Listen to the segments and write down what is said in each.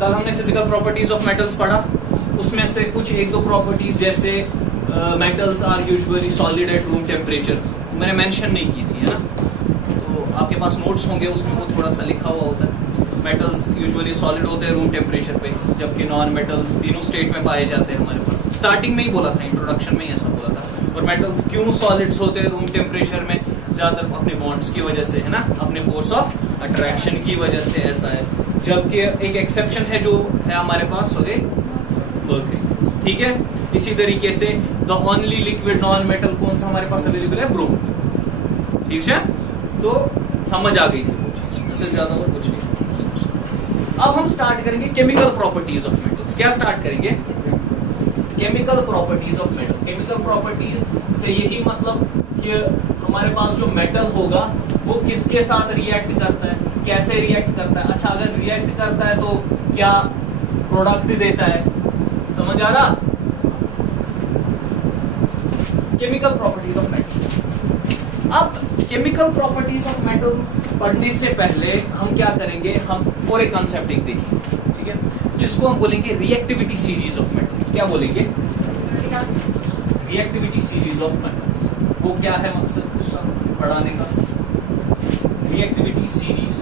कल हमने physical properties of metals पढ़ा, उसमें से कुछ एक दो प्रॉपर्टीज जैसे metals are usually solid at room temperature मैंने मेंशन नहीं की थी, है ना। तो आपके पास नोट्स होंगे, उसमें वो थोड़ा सा लिखा हुआ होता है। मेटल्स यूजुअली सॉलिड होते हैं रूम टेम्परेचर पे, जबकि नॉन मेटल्स तीनों स्टेट में पाए जाते हैं हमारे पास। स्टार्टिंग में ही बोला था, इंट्रोडक्शन में ही ऐसा बोला था। और मेटल्स क्यों सॉलिड्स होते हैं रूम टेम्परेचर में? ज्यादातर अपने बॉन्ड्स की वजह से, है ना, अपने फोर्स ऑफ अट्रैक्शन की वजह से ऐसा है। जबकि एक एक्सेप्शन है जो है हमारे पास, मर्क्यूरी, ठीक है। इसी तरीके से the only liquid non metal कौन सा हमारे पास अवेलेबल है? ब्रोमीन, ठीक है। तो समझ आ गई थी वो चीज, उससे ज्यादा और कुछ नहीं। अब हम स्टार्ट करेंगे केमिकल प्रॉपर्टीज ऑफ मेटल्स। क्या स्टार्ट करेंगे? Chemical properties of metal. Chemical properties से यही मतलब कि हमारे पास जो मेटल होगा वो किसके साथ रिएक्ट करता है, कैसे रिएक्ट करता है। अच्छा, अगर रिएक्ट करता है तो क्या प्रोडक्ट देता है, समझ आ रहा? Chemical properties of metals. अब केमिकल प्रॉपर्टीज ऑफ मेटल्स पढ़ने से पहले हम क्या करेंगे, हम और एक कंसेप्ट एक देखेंगे, ठीक है, जिसको हम बोलेंगे रिएक्टिविटी सीरीज ऑफ मेटल्स। क्या बोलेंगे? Reactivity series of metals. वो क्या है मकसद उसका पढ़ाने का? Reactivity series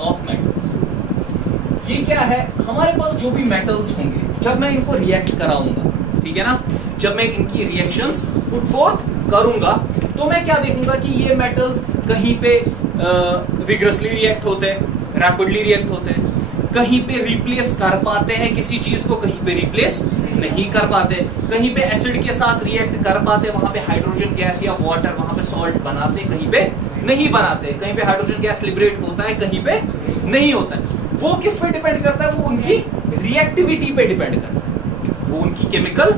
of metals. ये क्या है? हमारे पास जो भी मेटल्स होंगे, जब मैं इनको रिएक्ट कराऊंगा, ठीक है ना, जब मैं इनकी रिएक्शंस पुट फोर्थ करूंगा, तो मैं क्या देखूंगा कि ये मेटल्स कहीं पे विग्रसली रिएक्ट होते हैं, रैपिडली रिएक्ट होते हैं, कहीं पे रिप्लेस कर पाते हैं किसी चीज को, कहीं पे रिप्लेस नहीं कर पाते, कहीं पे एसिड के साथ रिएक्ट कर पाते, वहां पे हाइड्रोजन गैस या वाटर, वहां पे सॉल्ट बनाते, कहीं पे नहीं बनाते, कहीं पे हाइड्रोजन गैस लिबरेट होता है, कहीं पे नहीं होता है। वो किस पे डिपेंड करता है? वो उनकी रिएक्टिविटी पे डिपेंड करता है, वो उनकी केमिकल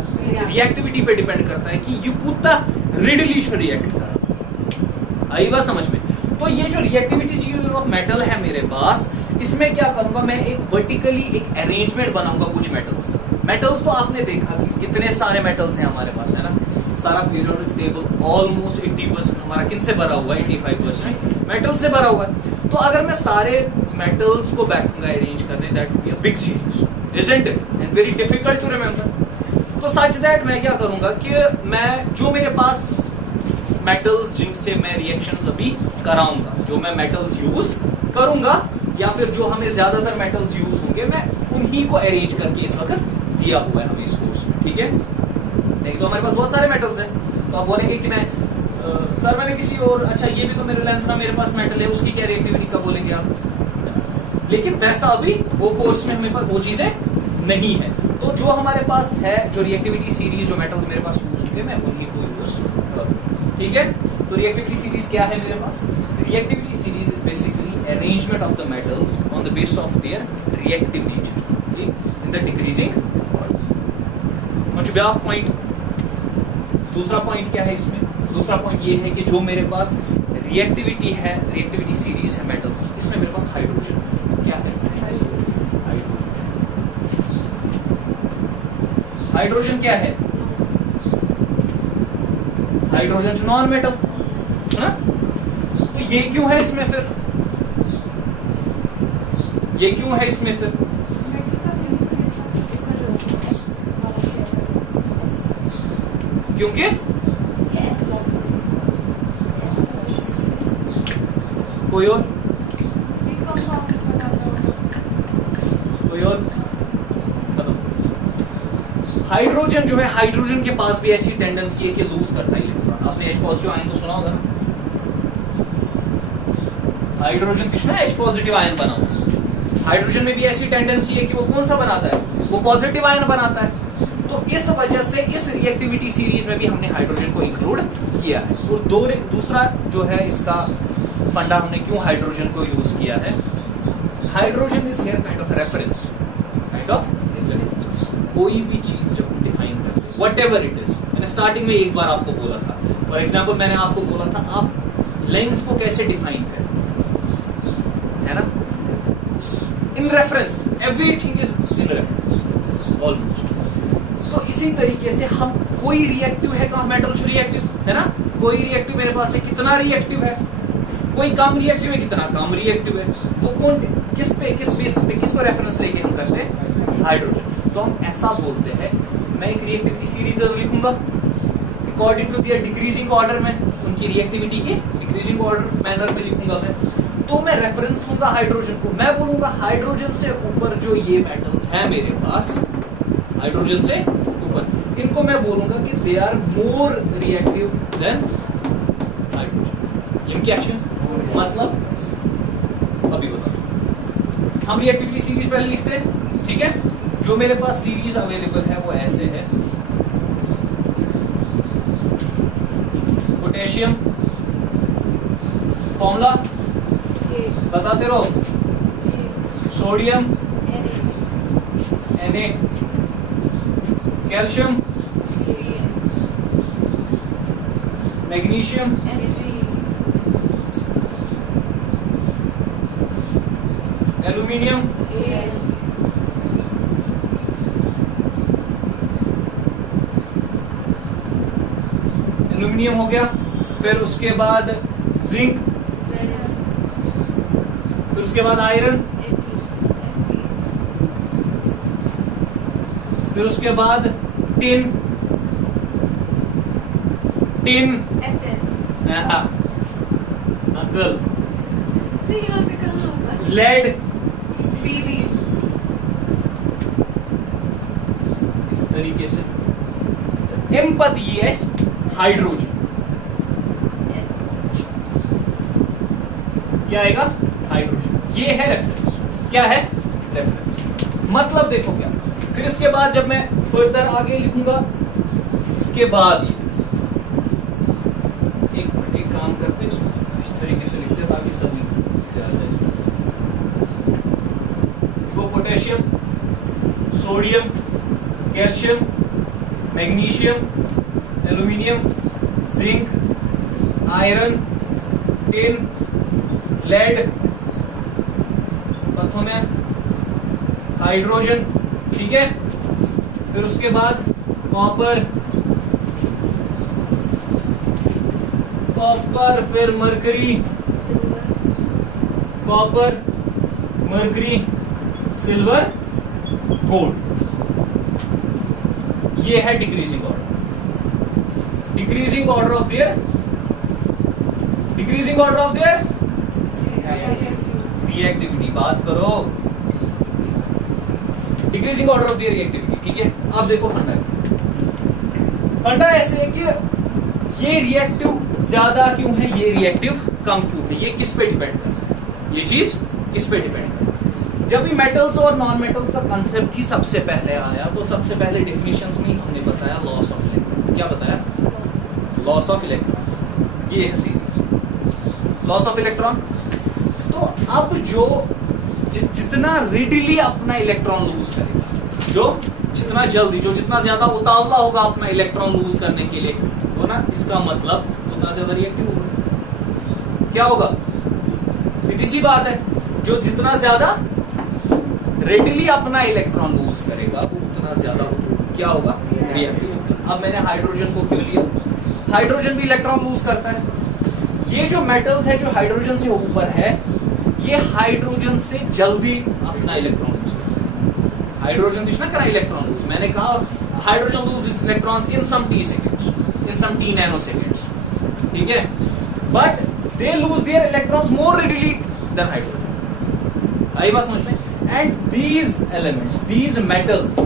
रिएक्टिविटी पे डिपेंड करता है कि यू कुत्ता रिडली रिएक्ट कर। आई बात समझ में? तो ये जो रिएक्टिविटी सीरीज ऑफ मेटल है मेरे पास, इसमें क्या करूंगा मैं, एक वर्टिकली एक अरेंजमेंट बनाऊंगा कुछ मेटल्स। मेटल्स तो आपने देखा कि कितने सारे मेटल्स हैं हमारे पास, है ना। सारा पीरियोडिक टेबल ऑलमोस्ट 80% हमारा किन से भरा हुआ है? 85% मेटल से भरा हुआ है। तो अगर मैं सारे मेटल्स को बैठूंगा अरेंज करने, that would be a big series, isn't it, and very difficult to remember. तो सच दैट मैं क्या करूंगा कि मैं जो मेरे पास मेटल्स जिनसे मैं रिएक्शंस अभी कराऊंगा, जो मैं मेटल्स यूज करूंगा, या फिर जो हमें ज्यादातर मेटल्स यूज होंगे, मैं उन्हीं को अरेंज करके इस वक्त दिया हुआ है हमें इस कोर्स में, ठीक है। नहीं तो हमारे पास बहुत सारे मेटल्स हैं, तो आप बोलेंगे कि मैं सर मैंने किसी और, अच्छा ये भी तो मेरे लेंथ में मेरे पास मेटल है, उसकी क्या रिएक्टिविटी का बोलेंगे आप। लेकिन वैसा अभी वो कोर्स में हमें पास वो चीजें नहीं है। तो जो हमारे पास है, जो रिएक्टिविटी सीरीज, जो मेटल्स मेरे पास यूज होते हैं, मैं उन्हीं को यूज करूँ, ठीक है। तो रिएक्टिविटी सीरीज क्या है मेरे पास? Reactivity series is basically arrangement of the metals on the basis of their reactive nature, okay, in the decreasing order. मुझे ब्याह पॉइंट, दूसरा पॉइंट क्या है इसमें? दूसरा पॉइंट ये है कि जो मेरे पास रिएक्टिविटी है, रिएक्टिविटी सीरीज है मेटल्स, इसमें मेरे पास हाइड्रोजन क्या है? हाइड्रोजन क्या है? हाइड्रोजन नॉन मेटल है ना। तो ये क्यों है इसमें फिर? ये क्यों है इसमें फिर? क्योंकि कोई और बताओ। हाइड्रोजन जो है, हाइड्रोजन के पास भी ऐसी टेंडेंसी है कि लूज करता है इलेक्ट्रॉन। आपने H पॉजिटिव आयन तो सुना होगा ना। हाइड्रोजन किसने H पॉजिटिव आयन बना हुआ। हाइड्रोजन में भी ऐसी टेंडेंसी है कि वो कौन सा बनाता है? वो पॉजिटिव आयन बनाता है। तो इस वजह से इस रिएक्टिविटी सीरीज में भी हमने हाइड्रोजन को इंक्लूड किया है। और दूसरा जो है इसका फंडा, हमने क्यों हाइड्रोजन को यूज किया है? Hydrogen is here kind of reference, कोई भी चीज जब हम डिफाइन करें, व्हाटएवर इट इज। मैंने स्टार्टिंग में एक बार आपको बोला था, फॉर एग्जांपल मैंने आपको बोला था आप लेंथ को कैसे डिफाइन करें, है ना। In reference, everything is in reference almost. तो इसी तरीके से हम, कोई रिएक्टिव है कहां? मेटल जो रिएक्टिव है ना, कोई रिएक्टिव मेरे पास है, कितना रिएक्टिव है? कोई कम रिएक्टिव है, कितना कम रिएक्टिव है? तो कौन किस बेस पे किसको रेफरेंस लेके हम करते हैं? हाइड्रोजन। तो हम ऐसा बोलते हैं, मैं एक रिएक्टिविटी सीरीज लिखूंगा according to their decreasing order में, उनकी रिएक्टिविटी के डिक्रीजिंग ऑर्डर मैनर में लिखूंगा मैं। तो मैं रेफरेंस लूंगा हाइड्रोजन को, मैं बोलूंगा हाइड्रोजन से ऊपर जो ये मेटल्स हैं मेरे पास, हाइड्रोजन से ऊपर, इनको मैं बोलूंगा कि they are more reactive than hydrogen. ये क्या है मतलब? अभी बताओ। हम रिएक्टिविटी सीरीज पहले लिखते हैं, ठीक है? जो मेरे पास सीरीज अवेलेबल है वो ऐसे है, पोटेशियम फॉर्मूला बताते रहो, sodium Na, calcium, magnesium, aluminium, aluminium हो गया। फिर उसके बाद जिंक, फिर उसके बाद आयरन, फिर उसके बाद टिन, अंकल, लेड, इस तरीके से। एम्पथीएस हाइड्रोजन क्या आएगा? हाइड्रोजन। ये है रेफरेंस। क्या है? रेफरेंस। मतलब देखो क्या, फिर इसके बाद जब मैं फर्दर आगे लिखूंगा, इसके बाद एक काम करते हैं, इसको इस तरीके से लिखते हैं ताकि सभी से आ जाए इसमें। वो potassium, sodium, calcium, magnesium, aluminium, zinc, iron, tin, lead, प्रथम हाइड्रोजन, ठीक है? फिर उसके बाद कॉपर, फिर mercury, copper, mercury, silver, gold. ये है decreasing order. Decreasing order of their reactivity. बात करो, decreasing order of their reactivity, ठीक है? अब देखो फंडा ऐसे है कि ये रिएक्टिव ज्यादा क्यों है, ये रिएक्टिव कम क्यों है, ये किस पे डिपेंड करता है? ये चीज किस पे डिपेंड करता है? जब भी मेटल्स और नॉन मेटल्स का कंसेप्ट ही सबसे पहले आया, तो सबसे पहले डिफिनेशंस में हमने बताया लॉस ऑफ इलेक्ट्रॉन। क्या बताया? Loss of electron. ये है सीरीज लॉस ऑफ इलेक्ट्रॉन। तो अब जो जितना रेडिली अपना इलेक्ट्रॉन लूज करेगा, जो जितना जल्दी, जो जितना ज्यादा उतावला होगा अपना इलेक्ट्रॉन लूज करने के लिए, तो ना इसका मतलब उतना ज्यादा रिएक्टिव होगा। क्या होगा? सीधी सी बात है, जो जितना ज्यादा रेडिली अपना इलेक्ट्रॉन लूज करेगा वो उतना ज्यादा क्या होगा? रिएक्टिव होगा। अब मैंने हाइड्रोजन को क्यों लिया? हाइड्रोजन भी इलेक्ट्रॉन लूज करता है। ये जो मेटल्स है जो हाइड्रोजन से ऊपर है, ये हाइड्रोजन से जल्दी अपना इलेक्ट्रॉन लूज करता है। हाइड्रोजन ना करा इलेक्ट्रॉन लूज, मैंने कहा hydrogen lose electrons in some T seconds, in some T nano seconds, ठीक है? But they lose their electrons more readily than hydrogen. आई बात समझ में? And these elements, these metals,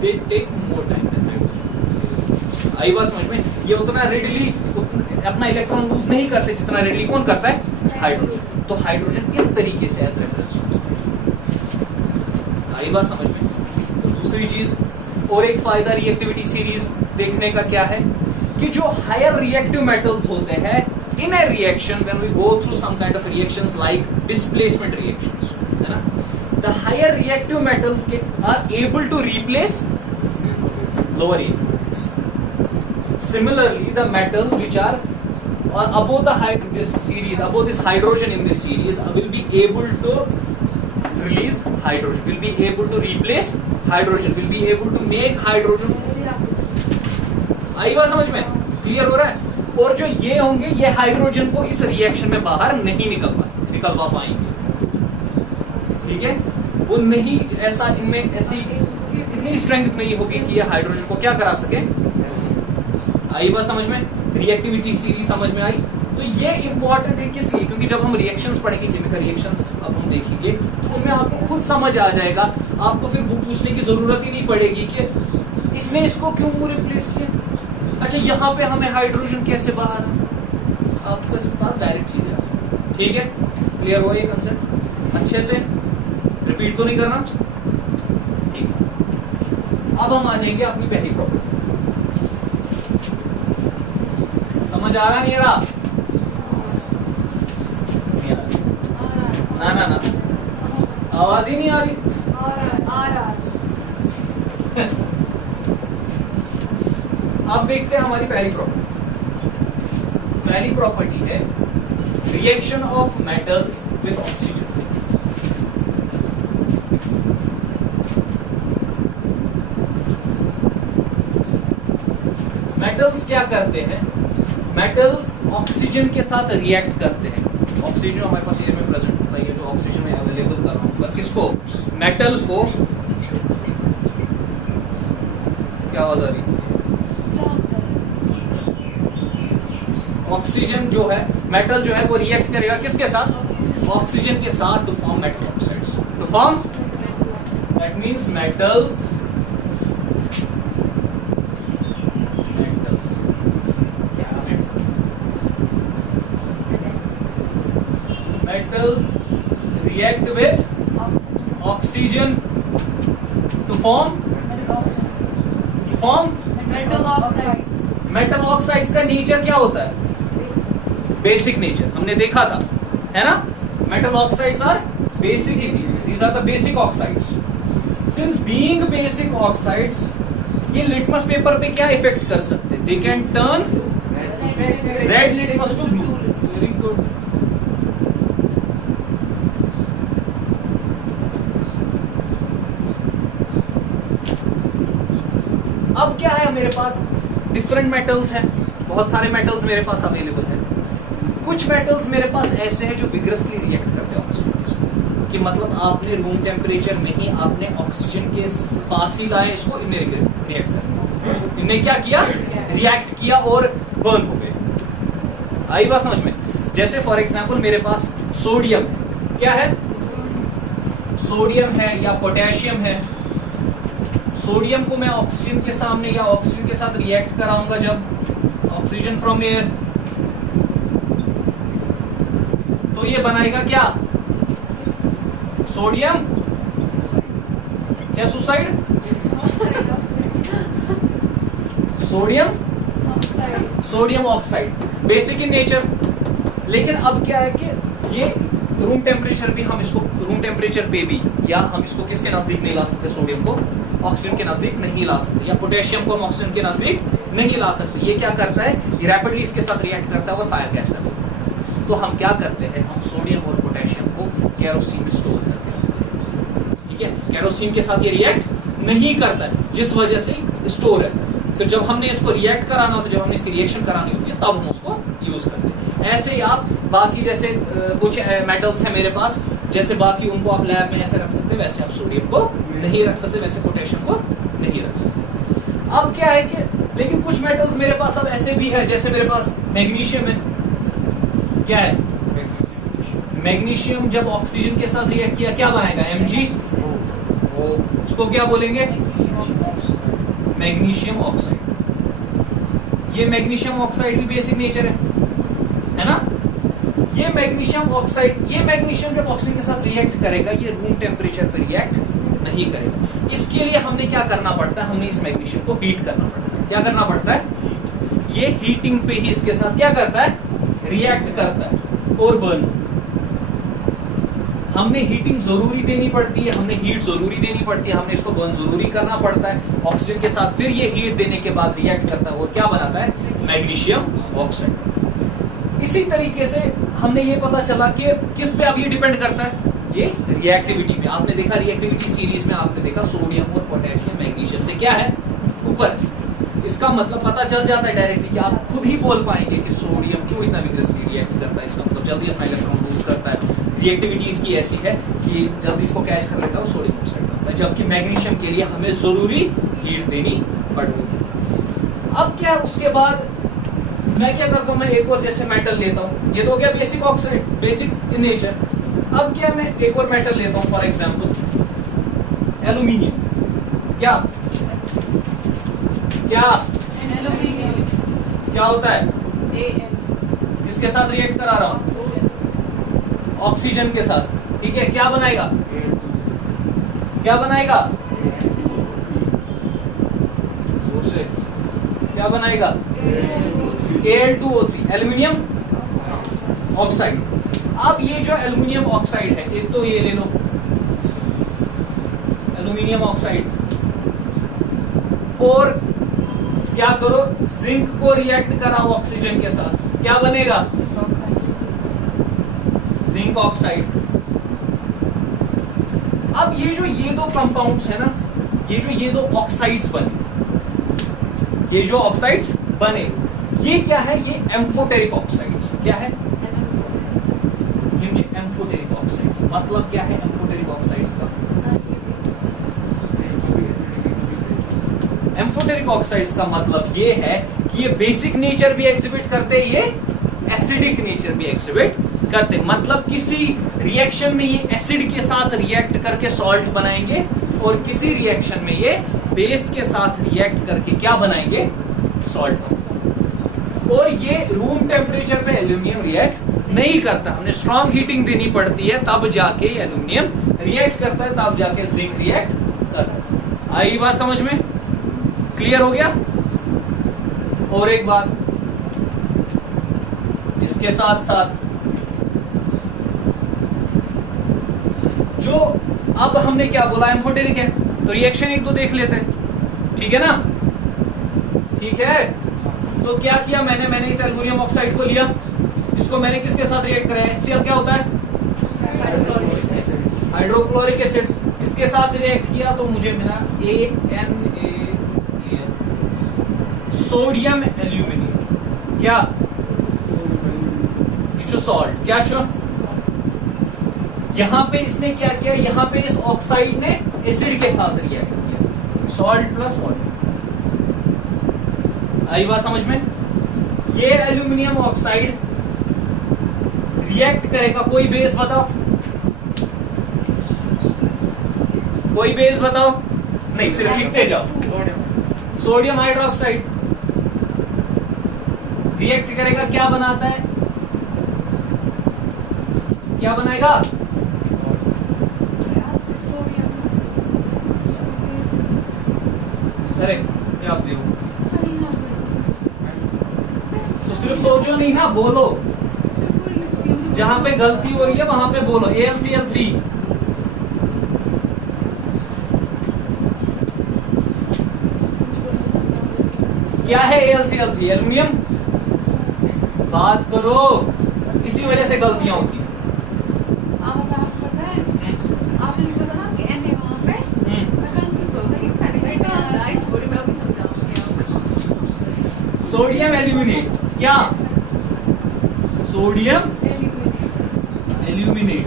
they take more time than hydrogen. आई बात समझ में? ये उतना रेडिली अपना इलेक्ट्रॉन लूज नहीं करते जितना रेडिली कौन करता है? हाइड्रोजन। तो हाइड्रोजन इस तरीके से एज रेफरेंस यूज करते हैं। आई बात समझ में? तो दूसरी चीज और एक फायदा रिएक्टिविटी सीरीज देखने का क्या है कि जो हायर रिएक्टिव मेटल्स होते हैं, in a reaction when we go through some kind of reactions like displacement reactions, है ना, the higher reactive metals are able to replace lower elements. Similarly, the metals which are above this hydrogen in this series will be able to release hydrogen, will be able to replace hydrogen, will be able to make hydrogen. आई बात समझ में? Clear हो रहा है? और जो ये होंगे, ये हाइड्रोजन को इस रिएक्शन में बाहर नहीं निकलवा पाएंगे. ठीक है, वो नहीं ऐसा, इनमें ऐसी इतनी स्ट्रेंथ नहीं होगी कि ये हाइड्रोजन को क्या करा सके। आई बात समझ में? रिएक्टिविटी सीरीज समझ में आई? तो ये इंपॉर्टेंट है किस लिए? क्योंकि जब हम रिएक्शंस पढ़ेंगे, केमिकल रिएक्शंस अब हम देखेंगे, तो उनमें आपको खुद समझ आ जाएगा, आपको फिर पूछने की जरूरत ही नहीं पड़ेगी कि इसने इसको क्यों रिप्लेस किया, अच्छा यहाँ पे हमें हाइड्रोजन कैसे बाहर आ, आपके पास डायरेक्ट चीज है। ठीक है, क्लियर हुआ ये कंसेप्ट? अच्छे से रिपीट तो नहीं करना, ठीक है। अब हम आ जाएंगे अपनी पहली प्रॉब्लम। समझ आ रहा नहीं आ रहा? नहीं आ रहा? ना ना ना, आवाज ही नहीं आ रही। आ रहा। अब देखते हैं हमारी पहली प्रॉपर्टी। पहली प्रॉपर्टी है reaction of metals with oxygen. Metals क्या करते हैं? मेटल्स ऑक्सीजन के साथ रिएक्ट करते हैं। ऑक्सीजन हमारे पास एयर में प्रेजेंट होता है, जो ऑक्सीजन में अवेलेबल कर रहा हूं, किसको? मेटल को। क्या आवाज आ रही है? ऑक्सीजन जो है, मेटल जो है वो रिएक्ट करेगा किसके साथ? ऑक्सीजन के साथ, to form metal oxides. To form, that means metals react with oxygen to form metal oxides. Metal oxides का नेचर क्या होता है? बेसिक नेचर, हमने देखा था, है ना? Metal oxides are basic in nature, these are the basic oxides. Since being basic oxides, ये लिटमस पेपर पे क्या इफेक्ट कर सकते हैं? They can turn red litmus to blue. Very good. अब क्या है मेरे पास? डिफरेंट मेटल्स हैं, बहुत सारे मेटल्स मेरे पास अवेलेबल हैं। कुछ मेटल्स मेरे पास ऐसे हैं जो विग्रसली रिएक्ट करते हैं ऑक्सीजन के साथ, कि मतलब आपने रूम टेम्परेचर में ही आपने ऑक्सीजन के पास ही लाया इसको, इनने रिएक्ट कर, इनने क्या किया? रिएक्ट किया और बर्न हो गए। आई बात समझ में? जैसे फॉर एग्जाम्पल मेरे पास सोडियम है, क्या है? सोडियम है या पोटेशियम है। सोडियम को मैं ऑक्सीजन के सामने या ऑक्सीजन के साथ रिएक्ट कराऊंगा, जब ऑक्सीजन फ्रॉम एयर, तो ये बनाएगा क्या? सोडियम क्या? Suicide? Sodium oxide, basic in nature. लेकिन अब क्या है कि ये रूम टेम्परेचर भी, हम इसको रूम टेम्परेचर पे भी, या हम इसको किसके नजदीक नहीं ला सकते? सोडियम को ऑक्सीजन के नजदीक नहीं ला सकते, या पोटेशियम को हम ऑक्सीजन के नजदीक नहीं ला सकते। ये क्या करता है? रैपिडली इसके साथ रिएक्ट करता है और फायर कैच करता है। तो हम क्या करते हैं? हम सोडियम और पोटेशियम को केरोसिन में स्टोर करते हैं। ठीक है, केरोसिन के साथ ये रिएक्ट नहीं करता है, जिस वजह से स्टोर रहता है। फिर जब हमने इसको रिएक्ट कराना होता है, जब हमने इसकी रिएक्शन करानी होती है, तब हम उसको यूज करते हैं। ऐसे ही आप बाकी जैसे कुछ मेटल्स हैं मेरे पास, जैसे बाकी उनको आप लैब में ऐसे रख सकते हैं, वैसे आप सोडियम को नहीं रख सकते, वैसे पोटेशियम को नहीं रख सकते। अब क्या है कि लेकिन कुछ मेटल्स मेरे पास अब ऐसे भी है, जैसे मेरे पास मैग्नीशियम है। क्या है? मैग्नीशियम जब ऑक्सीजन के साथ रिएक्ट किया, क्या बनाएगा? Mg। उसको क्या बोलेंगे? Magnesium oxide. ये मैग्नीशियम ऑक्साइड भी बेसिक नेचर है ना? ये मैग्नीशियम ऑक्साइड, ये मैग्नीशियम जब ऑक्सीजन के साथ रिएक्ट करेगा, ये रूम टेम्परेचर पर रिएक्ट नहीं करेगा। इसके लिए हमने क्या करना पड़ता है? हमने इस मैग्नीशियम को हीट करना पड़ता है। क्या करना पड़ता है? ये हीटिंग पे ही इसके साथ क्या करता है? रिएक्ट करता है और बर्न। हमने हीटिंग जरूरी देनी पड़ती है, हमने हीट जरूरी देनी पड़ती है, हमने इसको बर्न जरूरी करना पड़ता है ऑक्सीजन के साथ। फिर ये हीट देने के बाद रिएक्ट करता है और क्या बनाता है? Magnesium oxide. इसी तरीके से हमने ये पता चला कि किस पे अब ये डिपेंड करता है? ये रिएक्टिविटी पे। आपने देखा रिएक्टिविटी सीरीज में, आपने देखा सोडियम और पोटेशियम मैग्नीशियम से क्या है? ऊपर। इसका मतलब पता चल जाता है डायरेक्टली कि आप खुद ही बोल पाएंगे कि सोडियम क्यों इतना विग्रसली रिएक्ट करता है। इसका मतलब जल्दी अपना इलेक्ट्रॉन लूज करता है, रिएक्टिविटी इसकी ऐसी है कि जल्दी इसको कैच कर लेता है और सोडियम ऑक्साइड बनता है, जबकि मैग्नीशियम के लिए हमें जरूरी हीट देनी पड़ती है। अब क्या उसके बाद मैं क्या करता हूं, मैं एक और जैसे मेटल लेता हूं, ये तो हो गया basic oxide, basic in nature. अब क्या मैं एक और मेटल लेता हूं, फॉर एग्जांपल एल्यूमिनियम। क्या क्या एल्यूमिनियम क्या होता है, AN किसके साथ रिएक्ट करा रहा हूं, ऑक्सीजन के साथ। ठीक है, क्या बनाएगा, क्या बनाएगा, जोर से क्या बनाएगा, Al2O3, एल्यूमिनियम ऑक्साइड। अब ये जो एल्यूमिनियम ऑक्साइड है, एक तो ये ले लो एल्यूमिनियम ऑक्साइड, और क्या करो, जिंक को रिएक्ट कराओ ऑक्सीजन के साथ, क्या बनेगा, जिंक ऑक्साइड। अब ये दो कंपाउंड्स है ना, ये दो ऑक्साइड्स बने, ये जो ऑक्साइड्स बने, ये क्या है, ये एम्फोटेरिक ऑक्साइड्स। क्या है, ये एम्फोटेरिक ऑक्साइड्स। मतलब क्या है एम्फोटेरिक ऑक्साइड्स का, एम्फोटेरिक ऑक्साइड्स का मतलब ये है कि ये बेसिक नेचर भी एग्जिबिट करते हैं, ये एसिडिक नेचर भी एग्जिबिट करते हैं। मतलब किसी रिएक्शन में ये एसिड के साथ रिएक्ट करके सॉल्ट बनाएंगे, और किसी रिएक्शन में ये बेस के साथ रिएक्ट करके क्या बनाएंगे, सॉल्ट। और ये रूम टेम्परेचर पे एल्यूमिनियम रिएक्ट नहीं करता, हमने स्ट्रॉन्ग हीटिंग देनी पड़ती है, तब जाके एल्यूमिनियम रिएक्ट करता है, तब जाके जिंक रिएक्ट करता है। आई बात समझ में, क्लियर हो गया। और एक बात, इसके साथ साथ जो अब हमने क्या बोला, एम्फोटेरिक है, तो रिएक्शन एक दो देख लेते हैं, ठीक है ना, ठीक है। तो क्या किया मैंने इस एल्यूमिनियम ऑक्साइड को लिया, इसको मैंने किसके साथ रिएक्ट कराया, HCl क्या होता है, हाइड्रोक्लोरिक एसिड, इसके साथ रिएक्ट किया तो मुझे मिला ANAL, सोडियम एल्यूमिनियम। क्या, ये जो सॉल्ट, क्या छो, यहां पे इसने क्या किया, यहां पे इस ऑक्साइड ने एसिड के साथ रिएक्ट किया, सॉल्ट प्लस वाटर। आई बात समझ में। ये एल्यूमिनियम ऑक्साइड रिएक्ट करेगा, कोई बेस बताओ, कोई बेस बताओ, नहीं सिर्फ लिखते जाओ, सोडियम हाइड्रोक्साइड रिएक्ट करेगा, क्या बनाता है, क्या बनाएगा, अरे क्या आप देखो, तो सिर्फ सोचो नहीं ना, बोलो, जहां पे गलती हो रही है वहां पे बोलो। AlCl3, क्या है AlCl3, एल्यूमिनियम, बात करो, इसी वजह से गलतियां होती हैं। सोडियम एल्यूमिनेट, क्या, सोडियम एल्यूमिनेट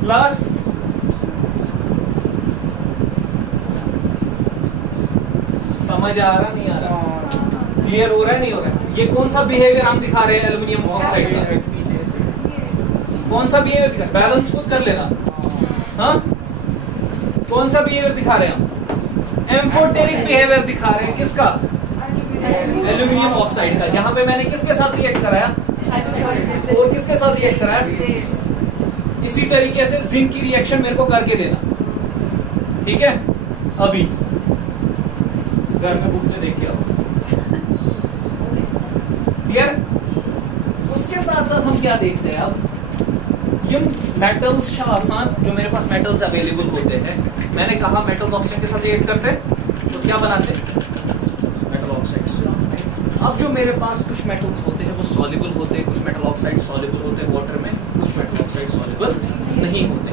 प्लस समझ आ रहा नहीं आ रहा, क्लियर हो रहा है नहीं हो रहा है। ये कौन सा बिहेवियर हम दिखा रहे हैं एल्यूमिनियम ऑक्साइड का, कौन सा बिहेवियर दिखा, बैलेंस खुद कर लेना, हाँ, कौन सा बिहेवियर दिखा रहे हैं हम, एम्फोटेरिक बिहेवियर दिखा रहे हैं, किसका, एल्यूमिनियम ऑक्साइड का, जहां पे मैंने किसके साथ रिएक्ट कराया, और किसके साथ रिएक्ट कराया। इसी तरीके से जिंक की रिएक्शन मेरे को करके देना, ठीक है। अभी घर में बुक से देख के आओ, क्लियर। उसके साथ साथ हम क्या देखते हैं, अब ये मेटल्स आसान, जो मेरे पास मेटल्स अवेलेबल होते हैं, मैंने कहा मेटल्स ऑक्सीजन के साथ रिएक्ट करते हैं तो क्या बनाते हैं, मेटल ऑक्साइड्स। अब जो मेरे पास कुछ मेटल्स होते हैं वो सॉल्युबल होते हैं, कुछ मेटल ऑक्साइड सॉल्युबल होते हैं वाटर में, कुछ मेटल ऑक्साइड सॉल्युबल नहीं होते,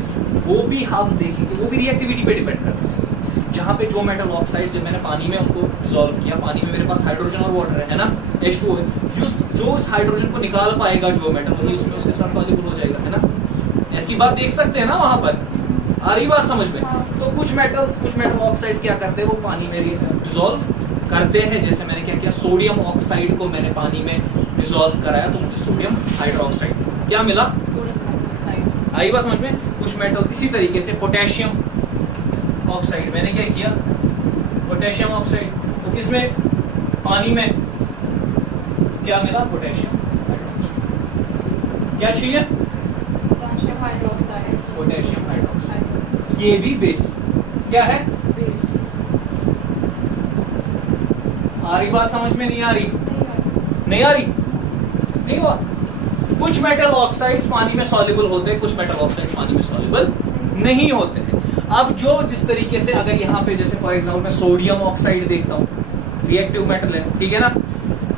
वो भी हम देखेंगे, वो भी रिएक्टिविटी पे डिपेंड करता है। जहाँ पे जो मेटल ऑक्साइड जब मैंने पानी में उनको डिसॉल्व किया, पानी में मेरे पास हाइड्रोजन और वाटर है ना, H2O है, जो उस हाइड्रोजन को निकाल पाएगा जो मेटल, वही उसमें उसके साथ सॉल्युबल हो जाएगा, है ना। ऐसी बात देख सकते हैं ना वहां पर, आ रही बात समझ में। तो कुछ मेटल ऑक्साइड्स क्या करते हैं, वो पानी में डिसॉल्व करते हैं। जैसे मैंने क्या किया, सोडियम ऑक्साइड को मैंने पानी में डिसॉल्व कराया तो मुझे सोडियम हाइड्रोक्साइड क्या मिला, आई बात समझ में। कुछ मेटल इसी तरीके से पोटेशियम ऑक्साइड, मैंने क्या किया, पोटेशियम ऑक्साइड तो किसमें, पानी में क्या मिला, पोटेशियम हाइड्रोक्साइड। क्या चाहिए, पोटेशियम हाइड्रोक्साइड। पोटेशियम हाइड्रोक्साइड, ये भी बेस क्या है, आ रही बात समझ में, नहीं आ रही, नहीं आ रही, नहीं हुआ। कुछ मेटल ऑक्साइड्स पानी में सॉल्युबल होते हैं, कुछ मेटल ऑक्साइड पानी में सॉल्युबल नहीं होते हैं। अब जो जिस तरीके से अगर यहाँ पे जैसे फॉर एग्जांपल मैं सोडियम ऑक्साइड देखता हूँ, रिएक्टिव मेटल है, ठीक है ना,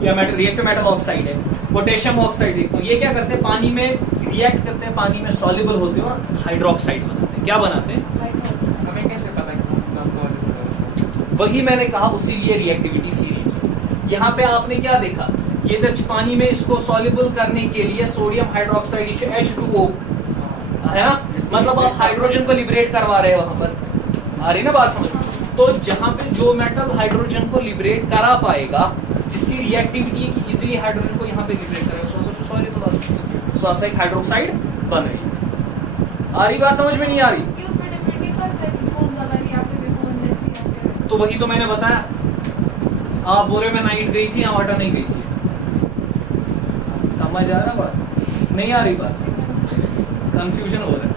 या रिएक्टिव मेटल ऑक्साइड है, पोटेशियम ऑक्साइड देखता हूँ, ये क्या करते हैं, पानी में रिएक्ट करते हैं, पानी में सॉल्युबल होते हैं और हाइड्रोक्साइड बनाते हैं। क्या बनाते हैं, हमें कैसे पता कि कौन सा सॉल्युबल है? वही मैंने कहा, उसी लिए रिएक्टिविटी सीरीज। यहाँ पे आपने क्या देखा, ये जब पानी में इसको सॉल्युबल करने के लिए सोडियम हाइड्रोक्साइड H2O है ना, मतलब आप हाइड्रोजन को लिबरेट करवा रहे हैं वहां पर, आ रही ना बात समझ। तो जहां पे जो मेटल हाइड्रोजन को लिबरेट करा पाएगा, जिसकी रिएक्टिविटी है कि इजीली हाइड्रोजन को यहाँ पे लिबरेट करेगा, सो एक हाइड्रोक्साइड बन रही है। आ रही बात समझ में, नहीं आ रही, तो वही तो मैंने बताया, आप बोरे में नाइट गई थी या वाटर नहीं गई थी, समझ आ रहा बात, नहीं आ रही बात, कंफ्यूजन हो रहा है।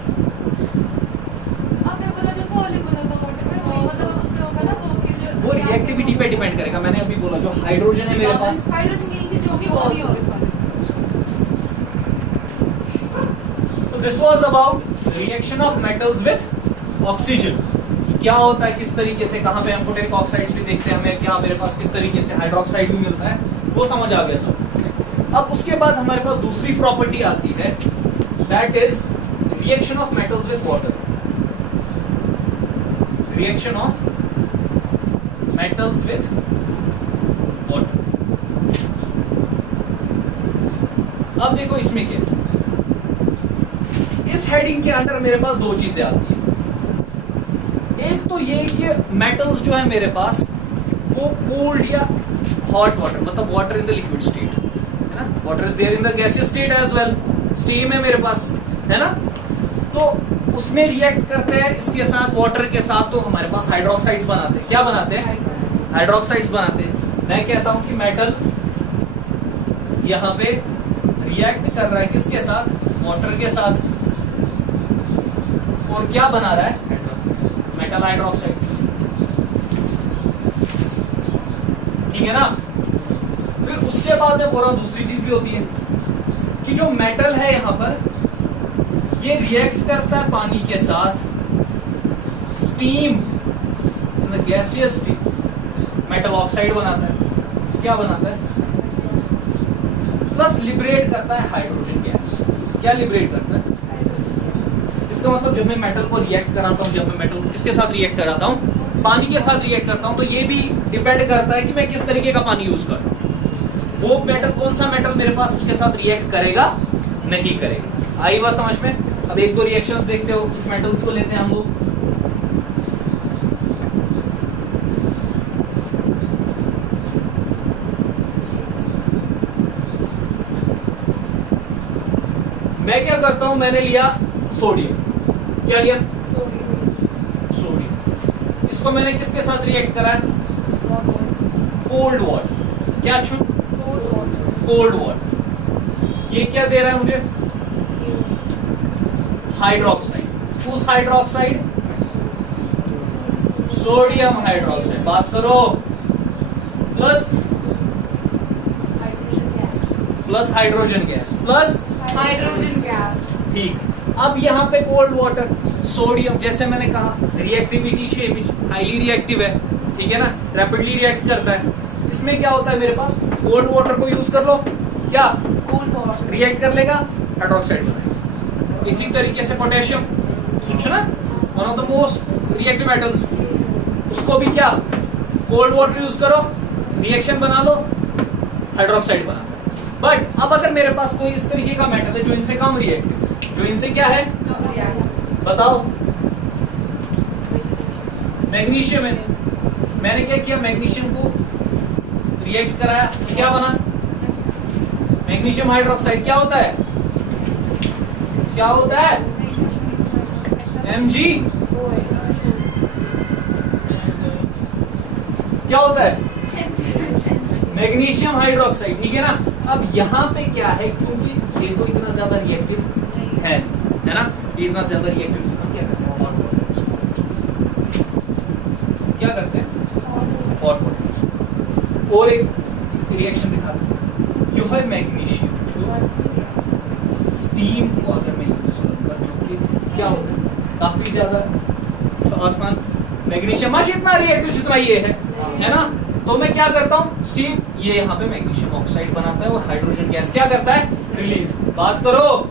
वो रिएक्टिविटी पे डिपेंड करेगा, मैंने अभी बोला जो हाइड्रोजन है मेरे पास, हाइड्रोजन के नीचे जो भी वो नहीं होगा। तो this was about reaction of metals with oxygen. क्या होता है, किस तरीके से, कहां पे एम्फोटेरिक ऑक्साइड्स भी देखते हैं हमें, क्या मेरे पास किस तरीके से हाइड्रोक्साइड भी मिलता है, वो समझ आ गया सब। अब उसके बाद हमारे पास दूसरी प्रॉपर्टी आती है, that is reaction of metals with water. Reaction of metals with water. अब देखो इसमें क्या, इस हेडिंग के अंडर मेरे पास दो चीजें आती है। एक तो ये कि मेटल्स जो है मेरे पास वो कोल्ड या हॉट वाटर, मतलब water in the liquid state, है ना, water is there in the gaseous state as well, steam है मेरे पास, है ना, तो उसमें रिएक्ट करते हैं इसके साथ, वाटर के साथ, तो हमारे पास हाइड्रोक्साइड्स बनाते हैं। क्या बनाते हैं, हाइड्रोक्साइड्स बनाते हैं। मैं कहता हूं कि मेटल यहां पे रिएक्ट कर रहा है किसके साथ, वाटर के साथ, और क्या बना रहा है, मेटल हाइड्रोक्साइड, ठीक है ना। फिर उसके बाद में बोल रहा हूं दूसरी चीज भी होती है कि जो मेटल है यहां पर, ये रिएक्ट करता है पानी के साथ, steam in the gaseous state, metal oxide बनाता है, क्या बनाता है, प्लस लिबरेट करता है हाइड्रोजन गैस। क्या लिबरेट करता है, इसका मतलब जब मैं मेटल को रिएक्ट कराता हूं, जब मैं मेटल को किसके साथ रिएक्ट कराता हूं, पानी के साथ रिएक्ट करता हूं, तो ये भी डिपेंड करता है कि मैं किस तरीके का पानी यूज कर रहा हूं। वो मेटल, कौन सा मेटल मेरे पास उसके साथ रिएक्ट करेगा, नहीं करेगा। आई बात समझ में। अब एक दो रिएक्शंस देखते हो, कुछ मेटल्स को लेते हैं हम लोग, मैं क्या करता हूं, मैंने लिया सोडियम, क्या लिया, सोडियम, इसको मैंने किसके साथ रिएक्ट करा है, कोल्ड वाटर, क्या छू, कोल्ड वाटर, ये क्या दे रहा है मुझे, हाइड्रोक्साइड, उस हाइड्रोक्साइड, सोडियम हाइड्रोक्साइड, बात करो, plus hydrogen gas, plus hydrogen gas, ठीक। अब यहाँ पे कोल्ड वाटर, सोडियम, जैसे मैंने कहा रिएक्टिविटी हाईली रिएक्टिव है, ठीक है ना, रैपिडली रिएक्ट करता है। इसमें क्या होता है, मेरे पास कोल्ड वाटर को यूज कर लो, क्या कोल्ड वाटर रिएक्ट कर लेगा, हाइड्रोक्साइड बनाएगा। इसी तरीके से पोटेशियम, सोचो ना, one of the most reactive metals, उसको भी क्या कोल्ड वाटर यूज करो, रिएक्शन बना लो, हाइड्रोक्साइड बना लो। बट अब अगर मेरे पास कोई इस तरीके का मेटल है जो इनसे कम रिएक्टिव, जो इनसे क्या है बताओ, मैग्नीशियम है, मैंने क्या किया, मैग्नीशियम को रिएक्ट कराया, क्या बना, मैग्नीशियम हाइड्रोक्साइड। क्या होता है, क्या होता है, Mg, क्या होता है, मैग्नीशियम हाइड्रोक्साइड, ठीक है ना। अब यहाँ पे क्या है, क्योंकि ये तो इतना ज्यादा रिएक्टिव है ना, ये इतना ज्यादा रिएक्टिव, हम क्या करते हैं, क्या करते हैं, और एक रिएक्शन दिखाते हैं। जो है मैग्नीशियम, जो स्टीम को अगर मैं यूज करूंगा, जो कि क्या होता है, काफी ज्यादा आसान, मैग्नीशियम माशी इतना रिएक्टिव जितना ये है ना। तो मैं क्या करता हूं, स्टीम ये यहाँ पे मैग्नीशियम ऑक्साइड बनाता है और हाइड्रोजन गैस क्या करता है, रिलीज। बात करो,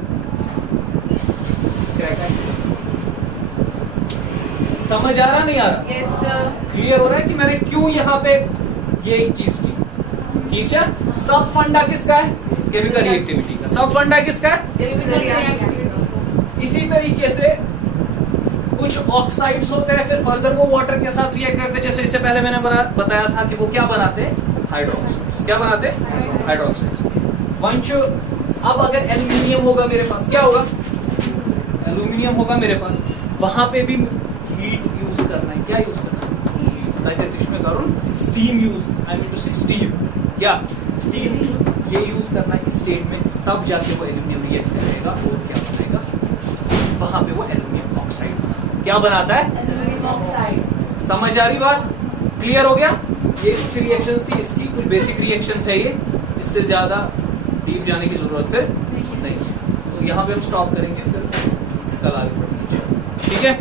समझ आ रहा नहीं आ रहा, क्लियर हो रहा है कि मैंने क्यों यहाँ पे ये चीज की, ठीक है। सब फंडा किसका है, केमिकल रिएक्टिविटी का। सब फंडा किसका है, इसी तरीके से कुछ ऑक्साइड्स होते हैं, फिर फर्दर वो वाटर के साथ रिएक्ट करते हैं। जैसे इससे पहले मैंने बताया था कि वो क्या बनाते हैं, हाइड्रोक्साइड। क्या बनाते हैं, हाइड्रोक्साइड। वंश अब अगर एल्यूमिनियम होगा मेरे पास, क्या होगा, एल्यूमिनियम होगा मेरे पास, वहां पे भी हीट यूज करना है। क्या यूज करना है, करूं steam use, I mean to say steam, क्या स्टीम ये यूज करना है इस स्टेट में, तब जाके वो एल्यूमिनियम रिएक्ट करेगा और क्या बनेगा, वहां पे वो एल्यूमिनियम ऑक्साइड क्या बनाता है, एल्यूमिनियम ऑक्साइड। समझ आ रही बात, क्लियर हो गया। ये कुछ रिएक्शंस थी इसकी, कुछ बेसिक रिएक्शंस है ये, इससे ज्यादा डीप जाने की जरूरत फिर नहीं। तो यहाँ पे हम स्टॉप करेंगे, फिर कल आगे बढ़ेंगे, ठीक है।